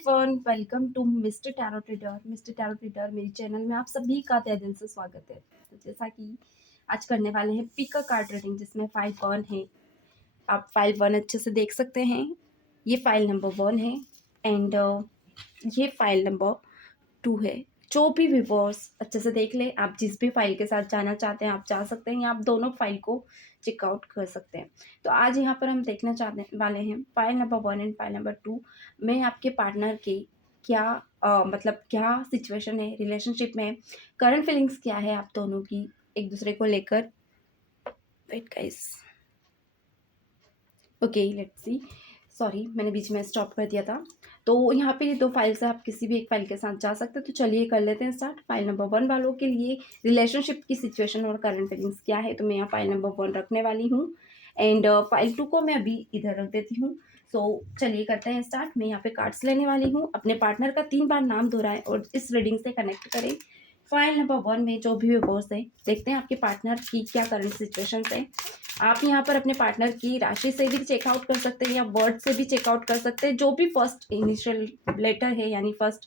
Everyone, welcome to mister Tarot Trader. Mister Tarot Trader मेरे channel में आप सभी का तहे दिल से स्वागत है। तो जैसा कि आज करने वाले हैं पिक अ कार्ड रीडिंग, जिसमें फाइल 1 है। आप फाइल 1 अच्छे से देख सकते हैं। ये फाइल नंबर 1 है एंड ये फाइल नंबर 2 है। जो भी व्यूअर्स अच्छे से देख ले, आप जिस भी फाइल के साथ जाना चाहते हैं आप जा सकते हैं, या आप दोनों फाइल को चेकआउट कर सकते हैं। तो आज यहाँ पर हम देखना चाहने वाले हैं file number 1 and file number 2 में आपके पार्टनर के क्या मतलब क्या सिचुएशन है, रिलेशनशिप में करंट फीलिंग्स क्या है आप दोनों की एक दूसरे को लेकर। Wait guys, okay let's see. Sorry, मैंने बीच में स्टॉप कर दिया था। तो यहाँ पे 2 फाइल से आप किसी भी एक फाइल के साथ जा सकते हैं। तो चलिए कर लेते हैं स्टार्ट। फाइल नंबर 1 वालों के लिए रिलेशनशिप की सिचुएशन और करंट फीलिंग्स क्या है, तो मैं यहाँ फाइल नंबर 1 रखने वाली हूँ एंड फाइल 2 को मैं अभी इधर रख देती हूँ। सो चलिए करते हैं स्टार्ट। मैं यहाँ पे कार्ड्स लेने वाली हूँ। अपने पार्टनर का 3 बार नाम दोहराएं और इस रीडिंग से कनेक्ट करें। फाइल नंबर 1 में जो भी व्यूअर्स है, देखते हैं आपके पार्टनर की क्या करंट सिचुएशन है। आप यहाँ पर अपने पार्टनर की राशि से भी चेकआउट कर सकते हैं या वर्ड से भी चेकआउट कर सकते हैं। जो भी फर्स्ट इनिशियल लेटर है, यानी फर्स्ट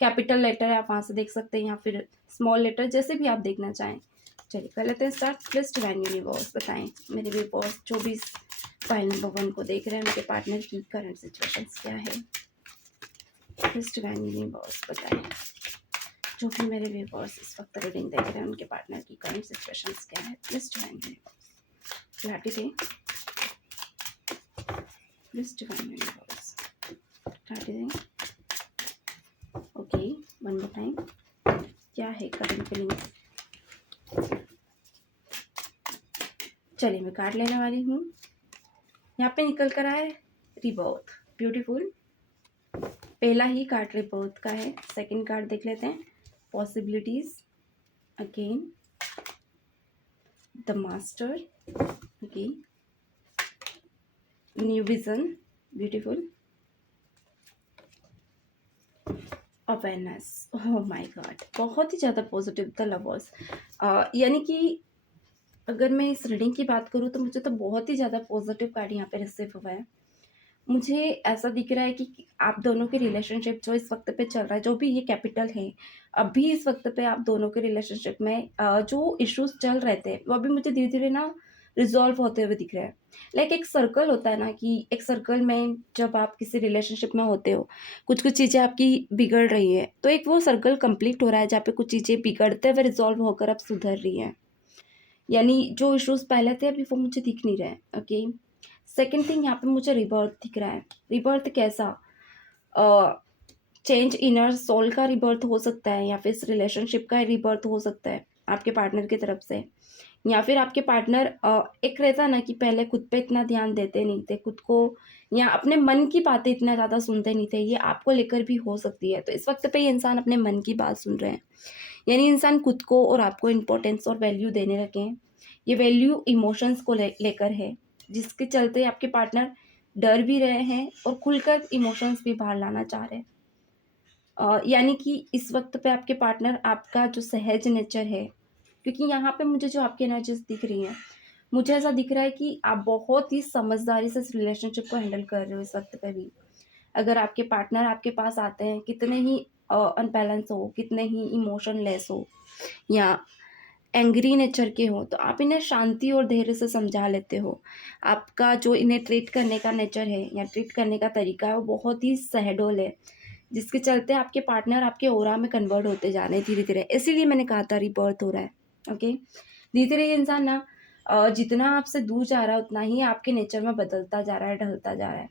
कैपिटल लेटर है, आप वहाँ से देख सकते हैं, या फिर स्मॉल लेटर, जैसे भी आप देखना चाहें। चलिए कर लेते हैं स्टार्ट। प्लीज डिवाइन यूनिवर्स बताएं मेरे व्यूअर्स जो भी फाइल नंबर 1 को देख रहे हैं, उनके पार्टनर की करंट सिचुएशन क्या है। प्लीज डिवाइन यूनिवर्स बताएं जो भी मेरे व्यूअर्स इस वक्त रीडिंग देख रहे हैं, उनके पार्टनर की करंट सिचुएशन क्या है। प्लीज डिवाइन यूनिवर्स clarity दें। प्लीज डिवाइन यूनिवर्स clarity दें। Okay, one more time. क्या है करंट फीलिंग। चलिए मैं कार्ड लेने वाली हूँ। यहाँ पे निकल कर आया है रिबर्थ। ब्यूटीफुल। पहला ही कार्ड रिबर्थ का है। सेकंड कार्ड देख लेते हैं। Possibilities again, the master, okay, new vision, beautiful, awareness. Oh my God, बहुत ही ज़्यादा पॉजिटिव द लवर्स। यानी कि अगर मैं इस रीडिंग की बात करूँ तो मुझे तो बहुत ही ज़्यादा पॉजिटिव कार्ड यहाँ पे रिसीव हुआ है। मुझे ऐसा दिख रहा है कि आप दोनों के रिलेशनशिप जो इस वक्त पे चल रहा है, जो भी ये कैपिटल है, अभी इस वक्त पे आप दोनों के रिलेशनशिप में जो इश्यूज चल रहे थे वो अभी मुझे धीरे धीरे ना रिजॉल्व होते हुए दिख रहा है। लाइक एक सर्कल होता है ना, कि एक सर्कल में जब आप किसी रिलेशनशिप में होते हो, कुछ कुछ चीज़ें आपकी बिगड़ रही हैं, तो एक वो सर्कल कंप्लीट हो रहा है जहाँ पे कुछ चीज़ें बिगड़ते हुए रिजॉल्व होकर अब सुधर रही हैं। यानी जो इश्यूज पहले थे अभी वो मुझे दिख नहीं रहे। ओके, सेकेंड थिंग, यहाँ पे मुझे रिबर्थ दिख रहा है। रिबर्थ कैसा? चेंज इनर सोल का रिबर्थ हो सकता है, या फिर इस रिलेशनशिप का रिबर्थ हो सकता है आपके पार्टनर की तरफ से, या फिर आपके पार्टनर एक रहता ना कि पहले खुद पे इतना ध्यान देते नहीं थे, खुद को या अपने मन की बातें इतना ज़्यादा सुनते नहीं थे, ये आपको लेकर भी हो सकती है। तो इस वक्त पे ये इंसान अपने मन की बात सुन रहे हैं, यानी इंसान खुद को और आपको इम्पोर्टेंस और वैल्यू देने लगे हैं। ये वैल्यू इमोशंस को लेकर है, जिसके चलते आपके पार्टनर डर भी रहे हैं और खुलकर इमोशंस भी बाहर लाना चाह रहे हैं। यानी कि इस वक्त पे आपके पार्टनर आपका जो सहज नेचर है, क्योंकि यहाँ पे मुझे जो आपकी एनर्जीज दिख रही हैं, मुझे ऐसा दिख रहा है कि आप बहुत ही समझदारी से इस रिलेशनशिप को हैंडल कर रहे हो इस वक्त पे भी। अगर आपके पार्टनर आपके पास आते हैं, कितने ही अनबैलेंस हो, कितने ही इमोशनलेस हो या एंग्री नेचर के हो, तो आप इन्हें शांति और धैर्य से समझा लेते हो। आपका जो इन्हें ट्रीट करने का नेचर है या ट्रीट करने का तरीका है, वो बहुत ही सहडोल है, जिसके चलते आपके पार्टनर आपके ओरा में कन्वर्ट होते जा रहे हैं धीरे धीरे। इसीलिए मैंने कहा था रिबर्थ हो रहा है। ओके, धीरे धीरे ये इंसान ना जितना आपसे दूर जा रहा है उतना ही आपके नेचर में बदलता जा रहा है, ढलता जा रहा है।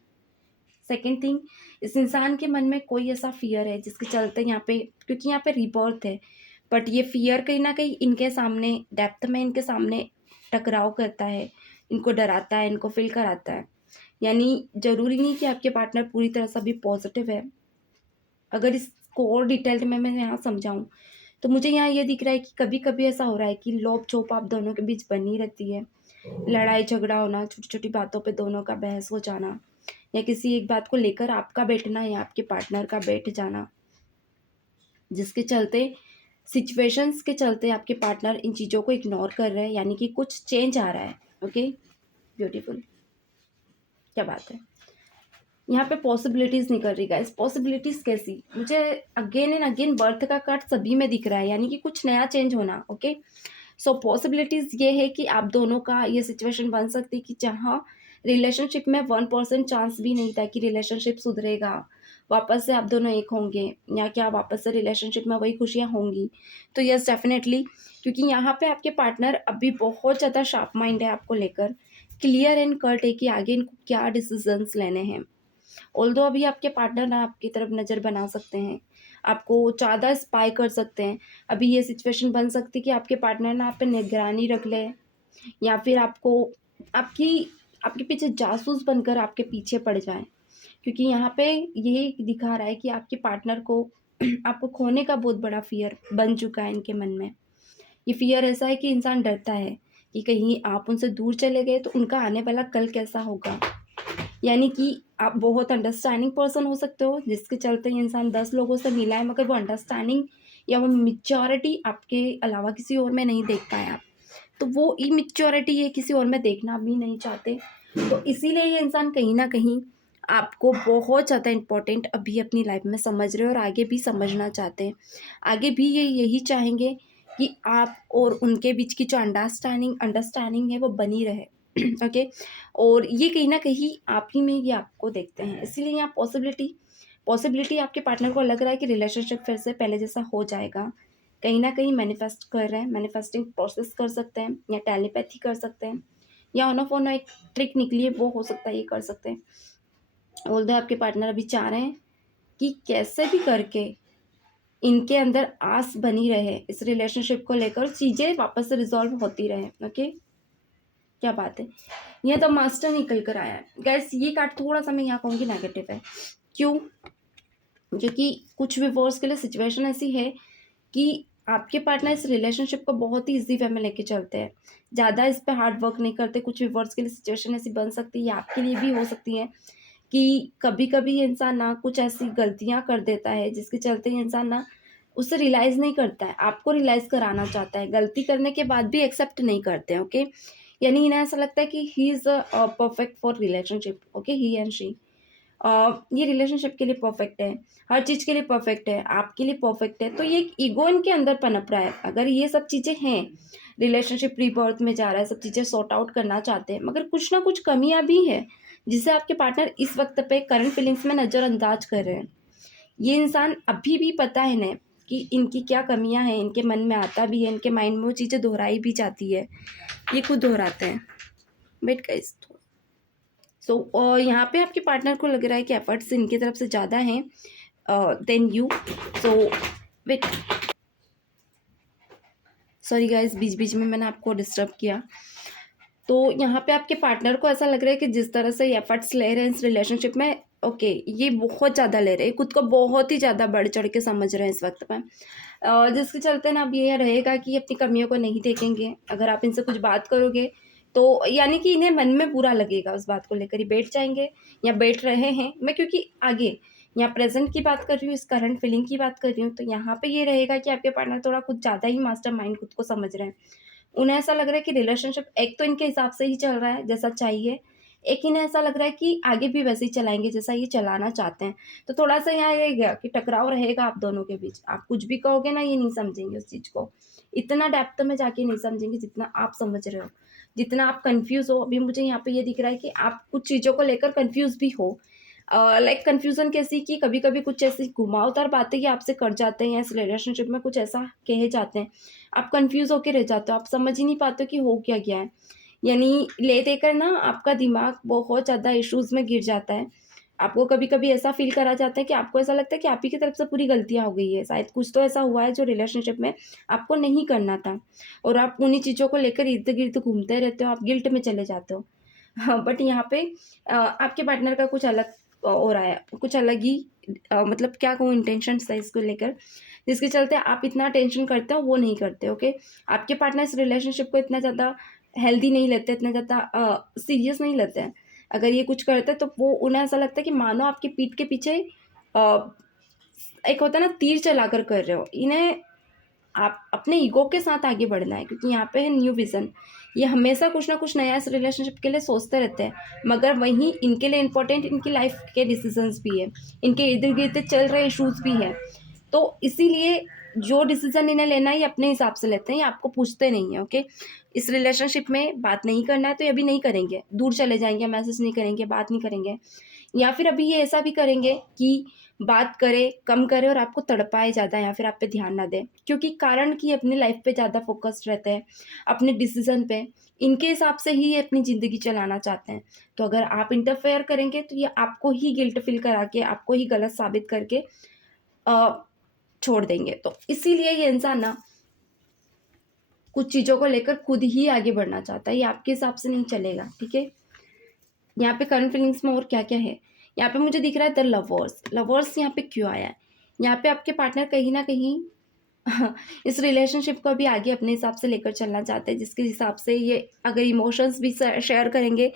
सेकेंड थिंग, इस इंसान के मन में कोई ऐसा फियर है जिसके चलते यहाँ पे, क्योंकि यहाँ पे रिबर्थ है, बट ये फियर कहीं ना कहीं इनके सामने डेप्थ में इनके सामने टकराव करता है, इनको डराता है, इनको फील कराता है। यानी जरूरी नहीं कि आपके पार्टनर पूरी तरह से भी पॉजिटिव है। अगर इसको और डिटेल्ड में मैं यहाँ समझाऊँ तो मुझे यहाँ ये दिख रहा है कि कभी कभी ऐसा हो रहा है कि लोप छोप आप दोनों के बीच बनी रहती है, लड़ाई झगड़ा होना, छोटी छोटी बातों पे दोनों का बहस हो जाना, या किसी एक बात को लेकर आपका बैठना या आपके पार्टनर का बैठ जाना, जिसके चलते सिचुएशंस के चलते आपके पार्टनर इन चीज़ों को इग्नोर कर रहे हैं, यानी कि कुछ चेंज आ रहा है। ओके, ब्यूटीफुल, क्या बात है। यहाँ पे पॉसिबिलिटीज़ निकल रही गाइस। पॉसिबिलिटीज़ कैसी? मुझे अगेन एंड अगेन बर्थ का कार्ड सभी में दिख रहा है, यानी कि कुछ नया चेंज होना। ओके, सो पॉसिबिलिटीज़ ये है कि आप दोनों का ये सिचुएशन बन सकती है कि जहाँ रिलेशनशिप में 1% चांस भी नहीं था कि रिलेशनशिप सुधरेगा, वापस से आप दोनों एक होंगे, या क्या वापस से रिलेशनशिप में वही खुशियाँ होंगी। तो यस डेफिनेटली, क्योंकि यहाँ पे आपके पार्टनर अभी बहुत ज़्यादा शार्प माइंड है आपको लेकर, क्लियर एंड कट है कि आगे इनको क्या डिसीजंस लेने हैं। ऑल्दो अभी आपके पार्टनर आपकी तरफ नज़र बना सकते हैं, आपको ज़्यादा स्पाई कर सकते हैं। अभी ये सिचुएशन बन सकती है कि आपके पार्टनर ना आप पे निगरानी रख ले, या फिर आपको आपकी आपके पीछे जासूस बनकर आपके पीछे पड़ जाए, क्योंकि यहाँ पे ये दिखा रहा है कि आपके पार्टनर को आपको खोने का बहुत बड़ा फियर बन चुका है इनके मन में। ये फियर ऐसा है कि इंसान डरता है कि कहीं आप उनसे दूर चले गए तो उनका आने वाला कल कैसा होगा। यानी कि आप बहुत अंडरस्टैंडिंग पर्सन हो सकते हो, जिसके चलते ये इंसान 10 लोगों से मिला है, मगर वो अंडरस्टैंडिंग या वो मैच्योरिटी आपके अलावा किसी और में नहीं देख पाए आप। तो वो इमैच्योरिटी ये किसी और में देखना भी नहीं चाहते। तो इसीलिए ये इंसान कहीं न कहीं आपको बहुत ज़्यादा इम्पोर्टेंट अभी अपनी लाइफ में समझ रहे हैं, और आगे भी समझना चाहते हैं। आगे भी ये यही चाहेंगे कि आप और उनके बीच की जो अंडरस्टैंडिंग है वो बनी रहे। ओके, और ये कहीं न कहीं आप ही में ये आपको देखते हैं। इसीलिए यहाँ पॉसिबिलिटी आपके पार्टनर को लग रहा है कि रिलेशनशिप फिर से पहले जैसा हो जाएगा। कहीं न कहीं मैनिफेस्ट कर रहे हैं, मैनिफेस्टिंग प्रोसेस कर सकते हैं, या टेलीपैथी कर सकते हैं, या ऑन ऑफ ऑन एक ट्रिक निकली है वो हो सकता है ये कर सकते हैं। ऑल्दो आपके पार्टनर अभी चाह रहे हैं कि कैसे भी करके इनके अंदर आस बनी रहे इस रिलेशनशिप को लेकर, चीज़ें वापस से रिजॉल्व होती रहे। ओके, क्या बात है। ये तो मास्टर निकल कर आया है गैस। ये कार्ड थोड़ा सा मैं यहाँ कहूँगी नेगेटिव है। क्यों? क्योंकि कुछ व्यूअर्स के लिए सिचुएशन ऐसी है कि आपके पार्टनर इस रिलेशनशिप को बहुत ही इजी वे में लेके चलते हैं, ज़्यादा इस पे हार्ड वर्क नहीं करते। कुछ व्यूअर्स के लिए सिचुएशन ऐसी बन सकती है, आपके लिए भी हो सकती है, कि कभी कभी ये इंसान ना कुछ ऐसी गलतियां कर देता है जिसके चलते ये इंसान ना उसे रियलाइज़ नहीं करता है, आपको रियलाइज़ कराना चाहता है, गलती करने के बाद भी एक्सेप्ट नहीं करते हैं। ओके, यानी इन्हें ऐसा लगता है कि he is perfect for relationship. Okay, he and she ये रिलेशनशिप के लिए परफेक्ट है, हर चीज़ के लिए परफेक्ट है, आपके लिए परफेक्ट है। तो ये एक ईगो इनके अंदर पनप रहा है। अगर ये सब चीज़ें हैं, रिलेशनशिप रीबर्थ में जा रहा है, सब चीज़ें सॉर्ट आउट करना चाहते हैं, मगर कुछ ना कुछ कमियां भी है जिसे आपके पार्टनर इस वक्त पे करंट फीलिंग्स में नज़रअंदाज कर रहे हैं। ये इंसान अभी भी पता है इन्हें कि इनकी क्या कमियां हैं, इनके मन में आता भी है, इनके माइंड में वो चीज़ें दोहराई भी जाती है, ये खुद दोहराते हैं। वेट गाइस, सो यहाँ पे आपके पार्टनर को लग रहा है कि एफर्ट्स इनकी तरफ से ज़्यादा हैं then you. So wait, sorry guys, बीच बीच में मैंने आपको डिस्टर्ब किया। तो यहाँ पे आपके पार्टनर को ऐसा लग रहा है कि जिस तरह से एफर्ट्स ले रहे हैं इस रिलेशनशिप में, ओके, ये बहुत ज़्यादा ले रहे हैं, खुद को बहुत ही ज़्यादा बढ़ चढ़ के समझ रहे हैं इस वक्त में, जिसके चलते ना अब ये रहेगा कि अपनी कमियों को नहीं देखेंगे। अगर आप इनसे कुछ बात करोगे तो यानी कि इन्हें मन में बुरा लगेगा, उस बात को लेकर ही बैठ जाएंगे या बैठ रहे हैं। मैं क्योंकि आगे यहाँ प्रेजेंट की बात कर रही हूँ, इस करंट फीलिंग की बात कर रही हूँ, तो यहाँ पे ये रहेगा कि आपके पार्टनर थोड़ा कुछ ज़्यादा ही मास्टर माइंड खुद को समझ रहे हैं। उन्हें ऐसा लग रहा है कि रिलेशनशिप एक तो इनके हिसाब से ही चल रहा है जैसा चाहिए, एक इन्हें ऐसा लग रहा है कि आगे भी वैसे ही चलाएंगे जैसा ये चलाना चाहते हैं। तो थोड़ा सा यहाँ रहेगा कि टकराव रहेगा आप दोनों के बीच। आप कुछ भी कहोगे ना, ये नहीं समझेंगे उस चीज़ को, इतना डेप्थ में जाके नहीं समझेंगे जितना आप समझ रहे हो, जितना आप कंफ्यूज हो। अभी मुझे यहाँ पे ये दिख रहा है कि आप कुछ चीज़ों को लेकर कंफ्यूज भी हो। लाइक कन्फ्यूज़न कैसी कि कभी कभी कुछ ऐसी घुमावदार बातें ये आपसे कर जाते हैं, या इस रिलेशनशिप में कुछ ऐसा कहे जाते हैं, आप कंफ्यूज होकर रह जाते हो, आप समझ ही नहीं पाते हो कि हो क्या गया है। यानी ले देकर ना आपका दिमाग बहुत ज़्यादा इश्यूज़ में गिर जाता है। आपको कभी कभी ऐसा फील करा जाता है कि आपको ऐसा लगता है कि आप ही की तरफ से पूरी गलतियाँ हो गई है, शायद कुछ तो ऐसा हुआ है जो रिलेशनशिप में आपको नहीं करना था, और आप उन्हीं चीज़ों को लेकर इर्द गिर्द घूमते रहते हो, आप गिल्ट में चले जाते हो। हाँ, बट यहाँ पे आपके पार्टनर का कुछ अलग हो रहा है, कुछ अलग ही मतलब क्या कहूँ इंटेंशंस है इसको लेकर, जिसके चलते आप इतना टेंशन करते हो वो नहीं करते। ओके, आपके पार्टनर इस रिलेशनशिप को इतना ज़्यादा हेल्दी नहीं लेते, इतना ज़्यादा सीरियस नहीं लेते हैं। अगर ये कुछ करते हैं तो वो उन्हें ऐसा लगता है कि मानो आपकी पीठ के पीछे अ, एक होता है ना तीर चलाकर कर रहे हो। इन्हें आप अपने ईगो के साथ आगे बढ़ना है, क्योंकि यहाँ पे है न्यू विज़न। ये हमेशा कुछ ना कुछ नया इस रिलेशनशिप के लिए सोचते रहते हैं, मगर वहीं इनके लिए इम्पोर्टेंट इनकी लाइफ के डिसीजंस भी है, इनके इर्द गिर्द चल रहे इशूज़ भी हैं। तो इसीलिए जो डिसीजन इन्हें लेना है ये अपने हिसाब से लेते हैं, ये आपको पूछते नहीं है। ओके, इस रिलेशनशिप में बात नहीं करना है तो ये अभी नहीं करेंगे, दूर चले जाएंगे, मैसेज नहीं करेंगे, बात नहीं करेंगे। या फिर अभी ये ऐसा भी करेंगे कि बात करे, कम करे और आपको तड़पाए ज़्यादा, या फिर आप पे ध्यान ना दें, क्योंकि कारण कि अपनी लाइफ पे ज़्यादा फोकस्ड रहते हैं, अपने डिसीजन पे, इनके हिसाब से ही ये अपनी ज़िंदगी चलाना चाहते हैं। तो अगर आप इंटरफेयर करेंगे तो ये आपको ही गिल्ट फील करा के, आपको ही गलत साबित करके छोड़ देंगे। तो इसीलिए ये इंसान ना कुछ चीज़ों को लेकर खुद ही आगे बढ़ना चाहता है, ये आपके हिसाब से नहीं चलेगा। ठीक है, यहाँ पे करंट फीलिंग्स में और क्या क्या है, यहाँ पे मुझे दिख रहा है द लवर्स। लवर्स यहाँ पे क्यों आया है, यहाँ पे आपके पार्टनर कहीं ना कहीं इस रिलेशनशिप को भी आगे अपने हिसाब से लेकर चलना चाहते हैं, जिसके हिसाब से ये अगर इमोशंस भी शेयर करेंगे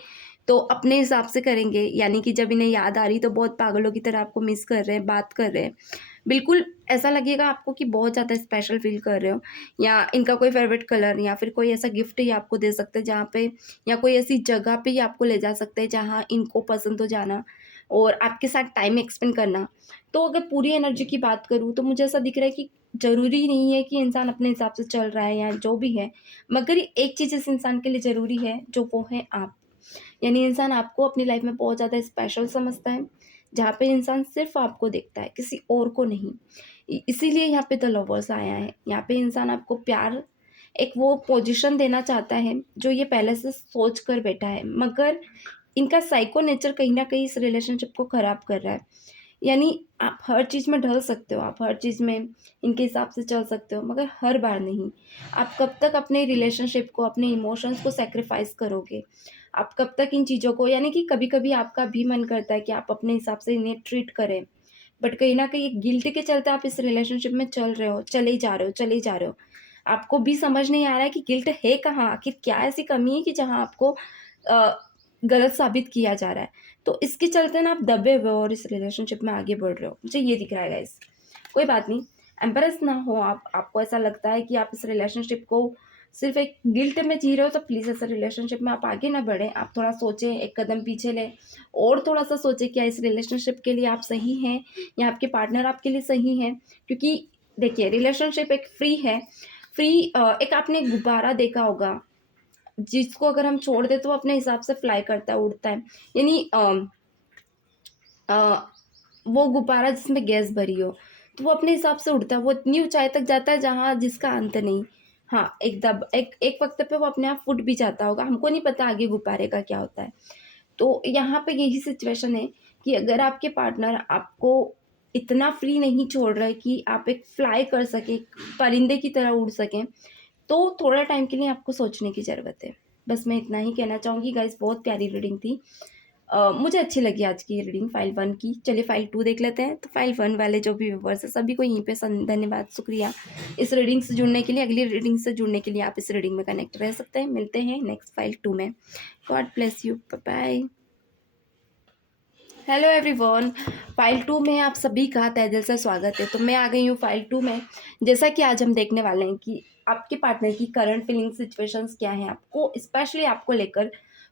तो अपने हिसाब से करेंगे। यानी कि जब इन्हें याद आ रही तो बहुत पागलों की तरह आपको मिस कर रहे हैं, बात कर रहे हैं, बिल्कुल ऐसा लगेगा आपको कि बहुत ज़्यादा स्पेशल फील कर रहे हो। या इनका कोई फेवरेट कलर या फिर कोई ऐसा गिफ्ट ही आपको दे सकते हैं जहाँ पे, या कोई ऐसी जगह पे ही आपको ले जा सकते हैं जहाँ इनको पसंद हो जाना और आपके साथ टाइम एक्सपेंड करना। तो अगर पूरी एनर्जी की बात करूँ तो मुझे ऐसा दिख रहा है कि ज़रूरी नहीं है कि इंसान अपने हिसाब से चल रहा है या जो भी है, मगर एक चीज़ इस इंसान के लिए ज़रूरी है, जो वो है आप। यानी इंसान आपको अपनी लाइफ में बहुत ज़्यादा स्पेशल समझता है, जहाँ पे इंसान सिर्फ आपको देखता है, किसी और को नहीं। इसीलिए यहाँ पे द लवर्स आया है। यहाँ पे इंसान आपको प्यार, एक वो पोजीशन देना चाहता है जो ये पहले से सोच कर बैठा है, मगर इनका साइको नेचर कहीं ना कहीं इस रिलेशनशिप को ख़राब कर रहा है। यानी आप हर चीज़ में ढल सकते हो, आप हर चीज़ में इनके हिसाब से चल सकते हो, मगर हर बार नहीं। आप कब तक अपने रिलेशनशिप को, अपने इमोशंस को सेक्रीफाइस करोगे? आप कब तक इन चीज़ों को, यानी कि कभी-कभी आपका भी मन करता है कि आप अपने हिसाब से इन्हें ट्रीट करें, बट कहीं न कहीं एक गिल्ट के चलते आप इस रिलेशनशिप में चल रहे हो, चले ही जा रहे हो, चले ही जा रहे हो। आपको भी समझ नहीं आ रहा है कि गिल्ट है कहाँ? आखिर क्या ऐसी कमी है कि जहाँ आपको अ, गलत साबित किया जा रहा है? तो इसके चलते ना आप दबे हुए हो और इस रिलेशनशिप में आगे बढ़ रहे हो। मुझे ये दिख रहा है गाइस। कोई बात नहीं, एम्बैरेस ना हो आप। आपको ऐसा लगता है कि आप इस रिलेशनशिप को सिर्फ़ एक गिल्ट में जी रहे हो, तो प्लीज़ ऐसे रिलेशनशिप में आप आगे ना बढ़ें। आप थोड़ा सोचें, एक कदम पीछे लें और थोड़ा-सा सोचें, क्या इस रिलेशनशिप के लिए आप सही हैं या आपके पार्टनर आपके लिए सही हैं? क्योंकि देखिए, रिलेशनशिप एक फ्री है। एक आपने गुब्बारा देखा होगा, जिसको अगर हम छोड़ दें तो वो अपने हिसाब से फ्लाई करता है, उड़ता है। यानी अ, वो गुब्बारा जिसमें गैस भरी हो, तो वो अपने हिसाब से उड़ता है, वो इतनी ऊँचाई तक जाता है जहाँ जिसका अंत नहीं। हाँ, एक एक वक़्त पे वो अपने आप फूट भी जाता होगा, हमको नहीं पता आगे गुब्बारे का क्या होता है। तो यहाँ पे यही सिचुएशन है कि अगर आपके पार्टनर आपको इतना फ्री नहीं छोड़ रहे कि आप एक फ्लाई कर सकें, एक परिंदे की तरह उड़ सकें, तो थोड़ा टाइम के लिए आपको सोचने की ज़रूरत है। बस मैं इतना ही कहना चाहूँगी गाइज़। बहुत प्यारी रीडिंग थी। मुझे अच्छी लगी आज की ये रीडिंग फ़ाइल 1 की। चलिए फ़ाइल 2 देख लेते हैं। तो फ़ाइल 1 वाले जो भी व्यूअर्स हैं सभी को यहीं पे धन्यवाद, शुक्रिया इस रीडिंग से जुड़ने के लिए। अगली रीडिंग से जुड़ने के लिए आप इस रीडिंग में कनेक्ट रह सकते हैं। मिलते हैं नेक्स्ट फ़ाइल 2 में। God bless you. Bye bye. Hello everyone, file 2 में आप सभी का तहे दिल से स्वागत है। तो मैं आ गई हूँ फ़ाइल 2 में। जैसा कि आज हम देखने वाले हैं कि आपके पार्टनर की करंट फीलिंग सिचुएशंस क्या हैं, आपको स्पेशली आपको लेकर।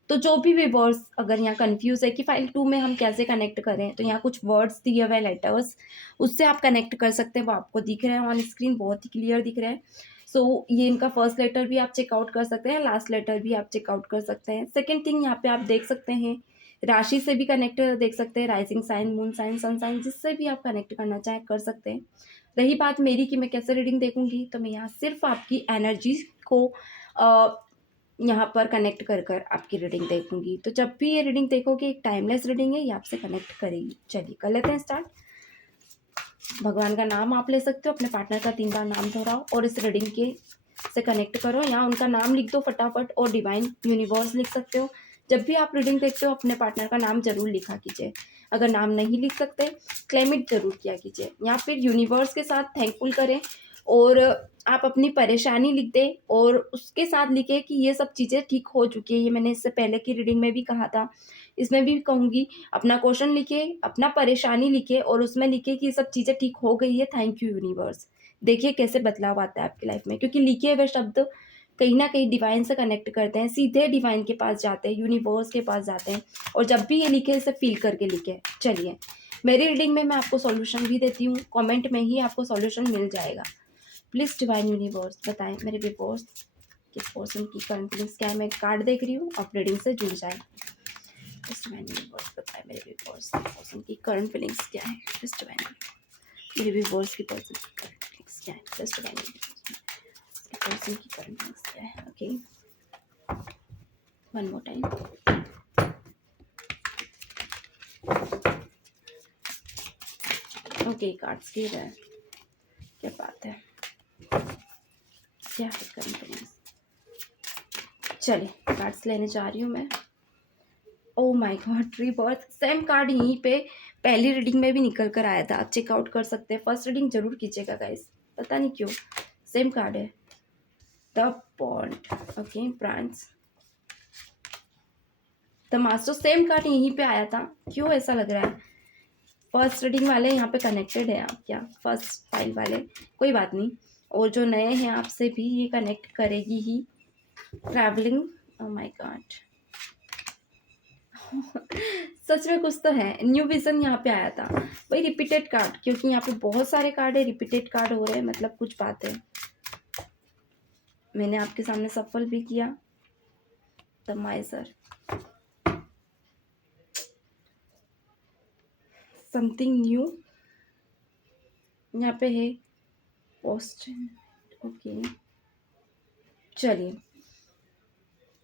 तो जो भी व्यूअर्स अगर यहाँ कन्फ्यूज़ है कि फ़ाइल 2 में हम कैसे कनेक्ट करें, तो यहाँ कुछ वर्ड्स दिए हुए लेटर्स, उससे आप कनेक्ट कर सकते हैं। वो आपको दिख रहे हैं ऑन स्क्रीन, बहुत ही क्लियर दिख रहे हैं। सो ये इनका फर्स्ट लेटर भी आप चेकआउट कर सकते हैं, लास्ट लेटर भी आप चेकआउट कर सकते हैं। सेकेंड थिंग, यहाँ पे आप देख सकते हैं राशि से भी कनेक्ट देख सकते हैं, rising sign, moon sign, sun sign, जिससे भी आप कनेक्ट करना चाहें कर सकते हैं। रही बात मेरी कि मैं कैसे रीडिंग देखूंगी, तो मैं यहाँ सिर्फ आपकी एनर्जी को यहाँ पर कनेक्ट कर कर आपकी रीडिंग देखूंगी। तो जब भी ये रीडिंग देखोगे, एक टाइमलेस रीडिंग है, ये आपसे कनेक्ट करेगी। चलिए कर लेते हैं स्टार्ट। भगवान का नाम आप ले सकते हो, अपने पार्टनर का 3 बार नाम दोहराओ और इस रीडिंग के से कनेक्ट करो। यहाँ उनका नाम लिख दो फटाफट, और डिवाइन यूनिवर्स लिख सकते हो। जब भी आप रीडिंग देखते हो, अपने पार्टनर का नाम जरूर लिखा कीजिए। अगर नाम नहीं लिख सकते, क्लेम इट जरूर किया कीजिए, या फिर यूनिवर्स के साथ थैंकफुल करें। और आप अपनी परेशानी लिख दें और उसके साथ लिखें कि ये सब चीज़ें ठीक हो चुकी है। ये मैंने इससे पहले की रीडिंग में भी कहा था, इसमें भी कहूँगी। अपना क्वेश्चन लिखिए, अपना परेशानी लिखिए और उसमें लिखिए कि ये सब चीज़ें ठीक हो गई है, थैंक यू यूनिवर्स। देखिए कैसे बदलाव आता है आपकी लाइफ में, क्योंकि लिखे हुए शब्द कहीं ना कहीं डिवाइन से कनेक्ट करते हैं, सीधे डिवाइन के पास जाते हैं, यूनिवर्स के पास जाते हैं। और जब भी ये लिखे इसे फील करके लिखे। चलिए, मेरी रीडिंग में मैं आपको सॉल्यूशन भी देती हूँ, कमेंट में ही आपको सॉल्यूशन मिल जाएगा। प्लीज़ डिवाइन यूनिवर्स बताएं मेरे व्यूअर्स कि पर्सन की करंट फीलिंग्स क्या है। मैं कार्ड देख रही हूँ, आप रीडिंग से जुड़ जाए। प्लीज़ डिवाइन यूनिवर्स बताएं मेरे व्यूअर्स पर्सन की करंट फीलिंग्स क्या है। प्लीज़ डिवाइन मेरे व्यूअर्स की पर्सन की करंट फीलिंग्स क्या है। प्लीज़ डिवाइन पर्सन की करंट फीलिंग्स क्या है। Okay, one more time. Okay, cards clear है, क्या बात है, क्या है करंट फीलिंग्स। चलिए कार्ड्स लेने जा रही हूँ मैं। Oh my God, rebirth. Same card यहीं पे पहली रीडिंग में भी निकल कर आया था, आप चेकआउट कर सकते हैं। फर्स्ट रीडिंग जरूर कीजिएगा गाइस, पता नहीं क्यों सेम कार्ड है। The point, okay, brands, the master, same card यहीं पे आया था। क्यों ऐसा लग रहा है? फर्स्ट रीडिंग वाले यहाँ पे कनेक्टेड है आप क्या? फर्स्ट फाइल वाले, कोई बात नहीं। और जो नए हैं आपसे भी ये कनेक्ट करेगी ही। ट्रैवलिंग, ओ माय गॉड सच में कुछ तो है। न्यू विजन यहाँ पे आया था। वही रिपीटेड कार्ड, क्योंकि यहाँ पे बहुत सारे कार्ड है, रिपीटेड कार्ड हो रहे हैं, मतलब कुछ बात है। मैंने आपके सामने सफल भी किया। द माइजर, समथिंग न्यू यहाँ पे है। पोस्ट, ओके, चलिए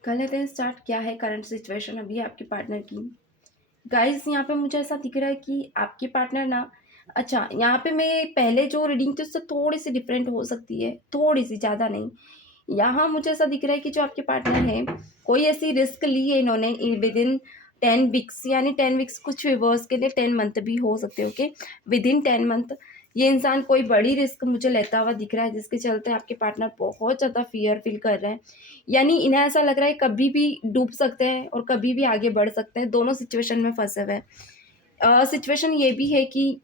कर लेते हैं स्टार्ट। क्या है करंट सिचुएशन अभी आपके पार्टनर की? गाइस यहाँ पे मुझे ऐसा दिख रहा है कि आपके पार्टनर ना, अच्छा यहाँ पे मैं पहले जो रीडिंग थी उससे थोड़ी सी डिफरेंट हो सकती है, थोड़ी सी, ज़्यादा नहीं। यहाँ मुझे ऐसा दिख रहा है कि जो आपके पार्टनर है, कोई ऐसी रिस्क ली है इन्होंने विद इन 10 वीक्स, यानी 10 वीक्स, कुछ व्यूअर्स के लिए 10 मंथ भी हो सकते हैं। ओके, विद इन 10 मंथ ये इंसान कोई बड़ी रिस्क मुझे लेता हुआ दिख रहा है, जिसके चलते आपके पार्टनर बहुत ज़्यादा फियर फील कर रहे हैं। यानी इन्हें ऐसा लग रहा है कभी भी डूब सकते हैं और कभी भी आगे बढ़ सकते हैं, दोनों सिचुएशन में फंसे हुए हैं। सिचुएशन ये भी है कि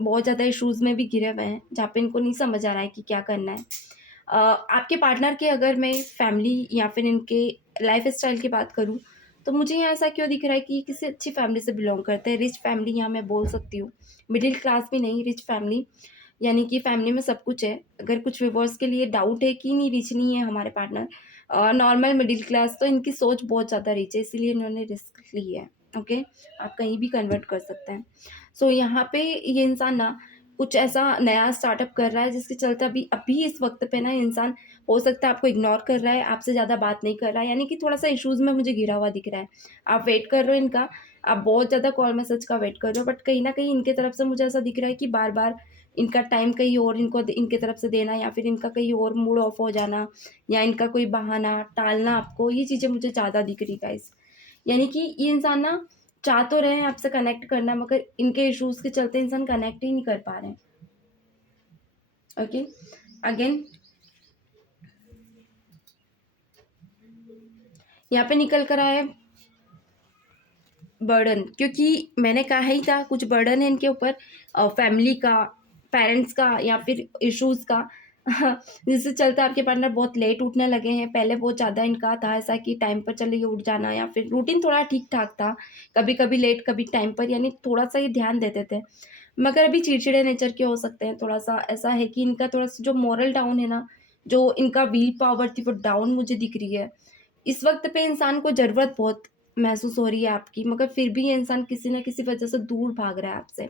बहुत ज़्यादा इश्यूज़ में भी घिरे हुए हैं, जहाँ पे इनको नहीं समझ आ रहा है कि क्या करना है। आपके पार्टनर के अगर मैं फैमिली या फिर इनके लाइफ स्टाइल की बात करूँ, तो मुझे यहाँ ऐसा क्यों दिख रहा है कि ये किसी अच्छी फैमिली से बिलोंग करते हैं। रिच फैमिली यहाँ मैं बोल सकती हूँ, मिडिल क्लास भी नहीं, रिच फैमिली, यानी कि फैमिली में सब कुछ है। अगर कुछ व्यूअर्स के लिए डाउट है कि नहीं रिच नहीं है हमारे पार्टनर, नॉर्मल मिडिल क्लास, तो इनकी सोच बहुत ज़्यादा रिच है, इसीलिए इन्होंने रिस्क ली है। ओके, आप कहीं भी कन्वर्ट कर सकते हैं। सो यहाँ पे ये इंसान ना कुछ ऐसा नया स्टार्टअप कर रहा है, जिसके चलते अभी अभी इस वक्त पे ना इंसान हो सकता है आपको इग्नोर कर रहा है, आपसे ज़्यादा बात नहीं कर रहा है, यानी कि थोड़ा सा इश्यूज़ में मुझे घिरा हुआ दिख रहा है। आप वेट कर रहे हो इनका, आप बहुत ज़्यादा कॉल मैसेज का वेट कर रहे हो, बट कहीं ना कहीं इनके तरफ से मुझे ऐसा दिख रहा है कि बार बार इनका टाइम कहीं और इनको इनके तरफ से देना, या फिर इनका कहीं और मूड ऑफ हो जाना, या इनका कोई बहाना टालना आपको, ये चीज़ें मुझे ज़्यादा दिख रही गाइस। यानी कि ये इंसान ना चाह तो रहे हैं आपसे कनेक्ट करना, मगर इनके इश्यूज़ के चलते इंसान कनेक्ट ही नहीं कर पा रहे हैं। ओके, अगेन यहाँ पे निकल कर आया बर्डन, क्योंकि मैंने कहा ही था कुछ बर्डन है इनके ऊपर, फैमिली का, पेरेंट्स का, या फिर इश्यूज़ का जिससे चलता आपके पार्टनर बहुत लेट उठने लगे हैं। पहले बहुत ज़्यादा इनका था ऐसा कि टाइम पर चले उठ जाना, या फिर रूटीन थोड़ा ठीक ठाक था, कभी कभी लेट कभी टाइम पर, यानी थोड़ा सा ये ध्यान देते थे। मगर अभी चिड़चिड़े नेचर के हो सकते हैं, थोड़ा सा ऐसा है कि इनका थोड़ा सा जो मॉरल डाउन है ना, जो इनका विल पावर थी वो डाउन मुझे दिख रही है। इस वक्त पे इंसान को ज़रूरत बहुत महसूस हो रही है आपकी, मगर फिर भी ये इंसान किसी ना किसी वजह से दूर भाग रहा है आपसे,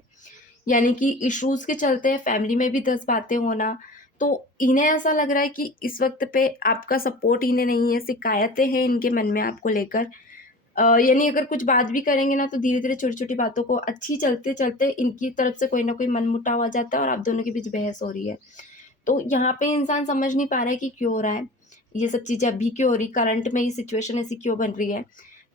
यानी कि इश्यूज़ के चलते फैमिली में भी 10 बातें होना। तो इन्हें ऐसा लग रहा है कि इस वक्त पे आपका सपोर्ट इन्हें नहीं है, शिकायतें हैं इनके मन में आपको लेकर। यानी अगर कुछ बात भी करेंगे ना, तो धीरे धीरे छोटी छोटी बातों को अच्छी चलते चलते इनकी तरफ से कोई ना कोई मनमुटाव आ जाता है और आप दोनों के बीच बहस हो रही है। तो यहाँ पे इंसान समझ नहीं पा रहा है कि क्यों हो रहा है, ये सब चीज़ें अभी क्यों हो रही, करंट में ये सिचुएशन ऐसी क्यों बन रही है।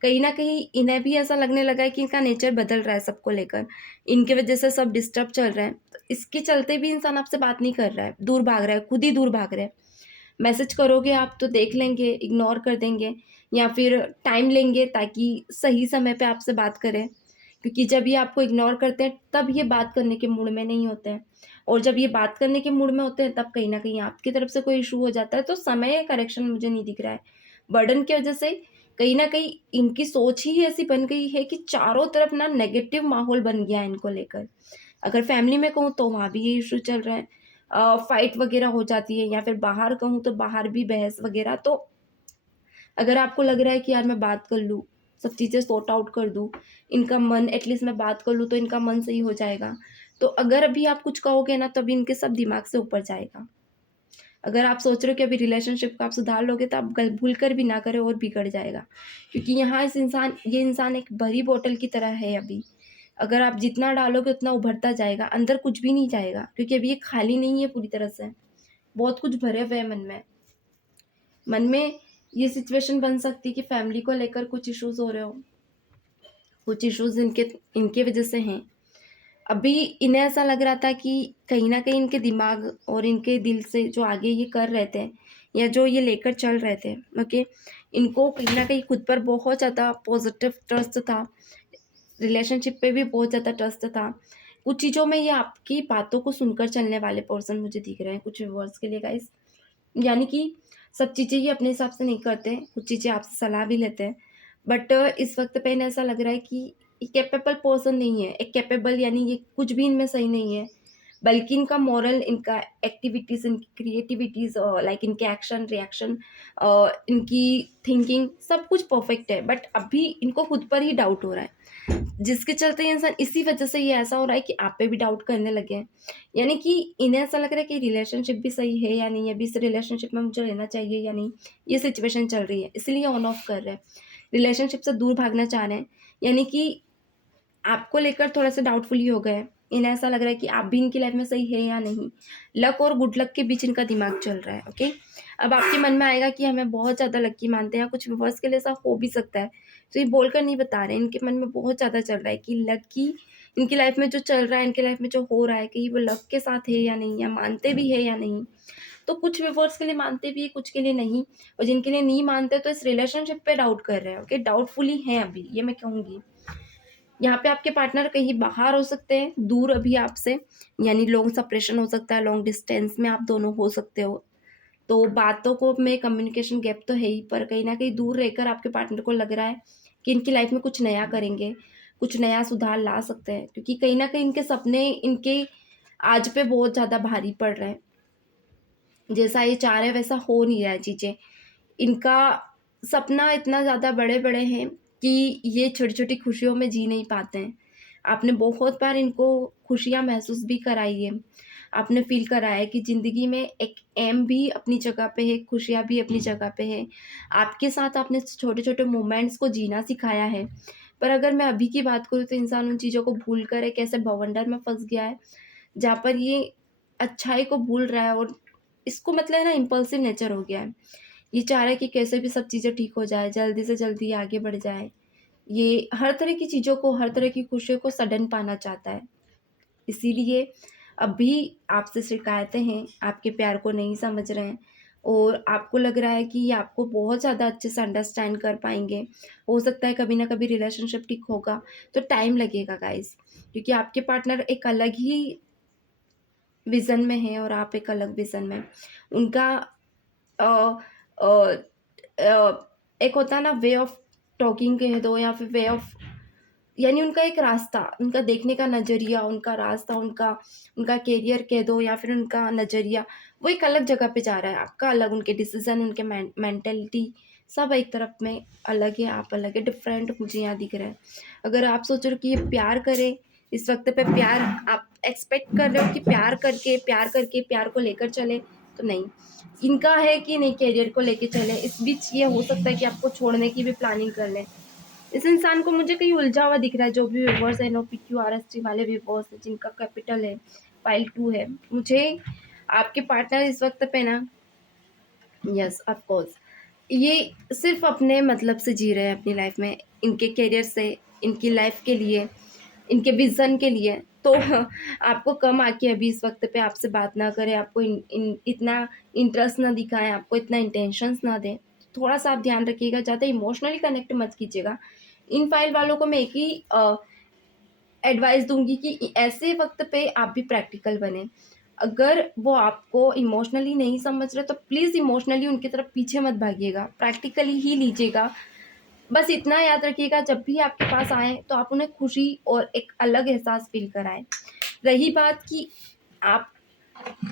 कहीं न कहीं इन्हें भी ऐसा लगने लगा है कि इनका नेचर बदल रहा है सबको लेकर, इनकी वजह से सब डिस्टर्ब चल रहा है। तो इसके चलते भी इंसान आपसे बात नहीं कर रहा है, दूर भाग रहा है, खुद ही दूर भाग रहा है। मैसेज करोगे आप तो देख लेंगे, इग्नोर कर देंगे, या फिर टाइम लेंगे ताकि सही समय पे आपसे बात करें। क्योंकि जब ये आपको इग्नोर करते हैं तब ये बात करने के मूड में नहीं होते हैं, और जब ये बात करने के मूड में होते हैं तब कहीं न कहीं आपकी तरफ से कोई इश्यू हो जाता है। तो समय करेक्शन मुझे नहीं दिख रहा है। बर्डन की वज़ह से कहीं न कहीं इनकी सोच ही ऐसी बन गई है कि चारों तरफ ना नेगेटिव माहौल बन गया है इनको लेकर। अगर फैमिली में कहूँ तो वहाँ भी ये इश्यू चल रहा है। फाइट वग़ैरह हो जाती है, या फिर बाहर कहूँ तो बाहर भी बहस वग़ैरह। तो अगर आपको लग रहा है कि यार मैं बात कर लूँ, सब चीज़ें सॉर्ट आउट कर दूँ, इनका मन एटलीस्ट मैं बात कर लूँ तो इनका मन सही हो जाएगा। तो अगर अभी आप कुछ कहोगे ना तभी इनके सब दिमाग से ऊपर जाएगा। अगर आप सोच रहे हो कि अभी रिलेशनशिप को आप सुधार लोगे तो आप गल भूल कर भी ना करें और बिगड़ जाएगा। क्योंकि यहाँ ये इंसान एक भरी बोतल की तरह है अभी। अगर आप जितना डालोगे उतना उभरता जाएगा, अंदर कुछ भी नहीं जाएगा, क्योंकि अभी ये खाली नहीं है पूरी तरह से। बहुत कुछ भरे हुए है मन में। मन में ये सिचुएशन बन सकती है कि फैमिली को लेकर कुछ इश्यूज़ हो रहे हो, कुछ इश्यूज़ इनके इनके वज़ह से हैं। अभी इन्हें ऐसा लग रहा था कि कहीं न कहीं इनके दिमाग और इनके दिल से जो आगे ये कर रहे थे, या जो ये लेकर चल रहे थे, ओके, इनको कहीं न कहीं खुद पर बहुत ज़्यादा पॉज़िटिव ट्रस्ट था, रिलेशनशिप पे भी बहुत ज़्यादा ट्रस्ट था। कुछ चीज़ों में ये आपकी बातों को सुनकर चलने वाले पर्सन मुझे दिख रहे हैं कुछ व्यूअर्स के लिए गाइस। यानी कि सब चीज़ें ये अपने हिसाब से नहीं करते, कुछ चीज़ें आपसे सलाह भी लेते हैं। बट इस वक़्त पे इन्हें ऐसा लग रहा है कि ये कैपेबल पर्सन नहीं है। एक कैपेबल यानी ये कुछ भी इनमें सही नहीं है, बल्कि इनका मोरल, इनका एक्टिविटीज़, इनकी क्रिएटिविटीज़, लाइक इनके एक्शन, रिएक्शन, इनकी थिंकिंग सब कुछ परफेक्ट है। बट अभी इनको खुद पर ही डाउट हो रहा है। जिसके चलते ये इंसान, इसी वजह से ये ऐसा हो रहा है कि आप पे भी डाउट करने लगे हैं। यानी कि इन्हें ऐसा लग रहा है कि रिलेशनशिप भी सही है या नहीं, अभी इस रिलेशनशिप में मुझे रहना चाहिए या नहीं, ये सिचुएशन चल रही है, इसलिए ऑन ऑफ कर रहे हैं। रिलेशनशिप से दूर भागना चाह रहे हैं, यानी कि आपको लेकर थोड़ा-सा डाउटफुल ही हो गए हैं। इन्हें ऐसा लग रहा है कि आप भी इनकी लाइफ़ में सही है या नहीं। लक और गुड लक के बीच इनका दिमाग चल रहा है, ओके? अब आपके मन में आएगा कि हमें बहुत ज़्यादा लकी मानते हैं, या कुछ व्यूअर्स के लिए ऐसा हो भी सकता है। तो ये बोलकर नहीं बता रहे हैं, इनके मन में बहुत ज़्यादा चल रहा है कि लकी इनकी लाइफ़ में जो चल रहा है, इनकी लाइफ़ में जो हो रहा है, कहीं वो लक के साथ है या नहीं, या मानते भी है या नहीं। तो कुछ व्यूअर्स के लिए मानते भी हैं, कुछ के लिए नहीं, और जिनके लिए नहीं मानते तो इस रिलेशनशिप पे डाउट कर रहे हैं, ओके? डाउटफुल ही हैं अभी, ये मैं कहूँगी। यहाँ पे आपके पार्टनर कहीं बाहर हो सकते हैं, दूर अभी आपसे, यानी लॉन्ग सेपरेशन हो सकता है, लॉन्ग डिस्टेंस में आप दोनों हो सकते हो। तो बातों को में कम्युनिकेशन गैप तो है ही, पर कहीं न कहीं दूर रहकर आपके पार्टनर को लग रहा है कि इनकी लाइफ़ में कुछ नया करेंगे, कुछ नया सुधार ला सकते हैं, क्योंकि कहीं न कहीं इनके सपने इनके आज पे बहुत ज़्यादा भारी पड़ रहे हैं। जैसा ये चाह रहे हैं वैसा हो नहीं रहा है चीज़ें। इनका सपना इतना ज़्यादा बड़े-बड़े हैं कि ये छोटी-छोटी खुशियों में जी नहीं पाते हैं। आपने बहुत बार इनको खुशियाँ महसूस भी कराई है। आपने फ़ील कराया है कि ज़िंदगी में एक एम भी अपनी जगह पे है, खुशियाँ भी अपनी जगह पे है। आपके साथ आपने छोटे-छोटे मोमेंट्स को जीना सिखाया है। पर अगर मैं अभी की बात करूँ तो इंसान उन चीज़ों को भूल कर एक ऐसे बवंडर में फँस गया है, जहाँ पर ये अच्छाई को भूल रहा है, और इसको मतलब है ना इम्पल्सिव नेचर हो गया है। ये चाह रहा है कि कैसे भी सब चीज़ें ठीक हो जाए, जल्दी से जल्दी आगे बढ़ जाए। ये हर तरह की चीज़ों को, हर तरह की खुशियों को सडन पाना चाहता है। इसीलिए अभी आपसे शिकायतें हैं, आपके प्यार को नहीं समझ रहे हैं, और आपको लग रहा है कि ये आपको बहुत ज़्यादा अच्छे से अंडरस्टैंड कर पाएँगे। हो सकता है कभी न कभी रिलेशनशिप ठीक होगा, तो टाइम लगेगा गाइज़, क्योंकि आपके पार्टनर एक अलग ही विज़न में है और आप एक अलग विज़न में। उनका अ अ एक होता है ना, वे ऑफ टॉकिंग कह दो, या फिर वे ऑफ, यानी उनका एक रास्ता, उनका देखने का नज़रिया, उनका रास्ता, उनका उनका करियर कह दो, या फिर उनका नज़रिया, वो एक अलग जगह पे जा रहा है, आपका अलग, उनके डिसीज़न, उनके मेंटालिटी सब एक तरफ में अलग है, आप अलग है, डिफरेंट मुझे यहाँ दिख रहा है। अगर आप सोच रहे हो कि ये प्यार करे, इस वक़्त पे प्यार आप एक्सपेक्ट कर रहे हो कि प्यार को लेकर चले, तो नहीं। इनका है कि नहीं करियर को लेके चले, इस बीच ये हो सकता है कि आपको छोड़ने की भी प्लानिंग कर लें। इस इंसान को मुझे कहीं उलझा हुआ दिख रहा है, जो भी व्यूअर्स हैं, NOPQRST वाले व्यूअर्स हैं, जिनका कैपिटल है, फाइल 2 है। मुझे आपके पार्टनर इस वक़्त पे ना, यस ऑफ कोर्स, ये सिर्फ़ अपने मतलब से जी रहे हैं अपनी लाइफ़ में, इनके करियर से, इनकी लाइफ़ के लिए, इनके विज़न के लिए। तो आपको कम आके अभी इस वक़्त पे आपसे बात ना करें, आपको इन इन इतना इंटरेस्ट ना दिखाएँ, आपको इतना इंटेंशंस ना दें। थोड़ा-सा आप ध्यान रखिएगा, ज़्यादा इमोशनली कनेक्ट मत कीजिएगा। इन फाइल वालों को मैं एक ही एडवाइस दूँगी कि ऐसे वक़्त पे आप भी प्रैक्टिकल बनें। अगर वो आपको इमोशनली नहीं समझ रहे तो प्लीज़ इमोशनली उनकी तरफ पीछे मत भागिएगा, प्रैक्टिकली ही लीजिएगा। बस इतना याद रखिएगा जब भी आपके पास आएँ तो आप उन्हें खुशी और एक अलग एहसास फ़ील कराएँ। रही बात कि आप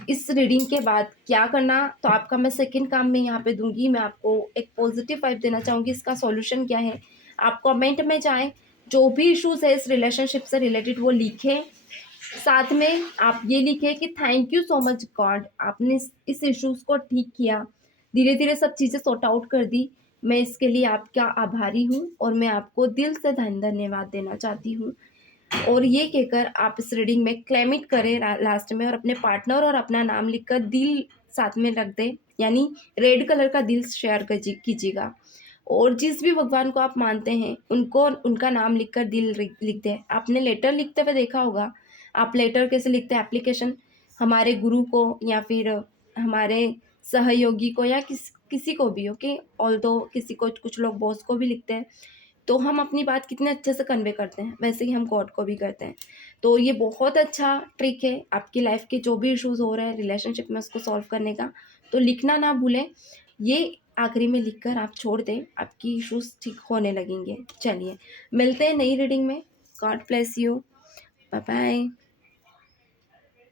इस रीडिंग के बाद क्या करना, तो आपका मैं सेकंड काम में यहाँ पे दूँगी। मैं आपको एक पॉज़िटिव वाइब देना चाहूँगी, इसका सॉल्यूशन क्या है? आप कमेंट में जाएँ, जो भी इश्यूज़ है इस रिलेशनशिप से रिलेटेड वो लिखें। साथ में आप ये लिखें कि thank you so much God, आपने इस इश्यूज़ को ठीक किया। धीरे-धीरे सब चीज़ें सॉर्ट आउट कर दी। मैं इसके लिए आपका आभारी हूँ और मैं आपको दिल से धन्यवाद देना चाहती हूँ। और ये कहकर आप इस रीडिंग में क्लेम इट करें लास्ट में, और अपने पार्टनर और अपना नाम लिखकर दिल साथ में रख दें, यानी रेड कलर का दिल शेयर कीजिएगा। और जिस भी भगवान को आप मानते हैं उनको उनका नाम लिखकर दिल लिख दें। आपने लेटर लिखते हुए देखा होगा, आप लेटर कैसे लिखते हैं, एप्लीकेशन हमारे गुरु को या फिर हमारे सहयोगी को या किसी को भी, ओके, ऑल्दो किसी को, कुछ लोग बॉस को भी लिखते हैं। तो हम अपनी बात कितने अच्छे से कन्वे करते हैं, वैसे ही हम गॉड को भी करते हैं। तो ये बहुत अच्छा ट्रिक है आपकी लाइफ के जो भी इश्यूज़ हो रहे हैं रिलेशनशिप में उसको सॉल्व करने का। तो लिखना ना भूलें, ये आखिरी में लिखकर आप छोड़ दें, आपकी इश्यूज़ ठीक होने लगेंगे। चलिए, मिलते हैं नई रीडिंग में। God bless you. Bye bye.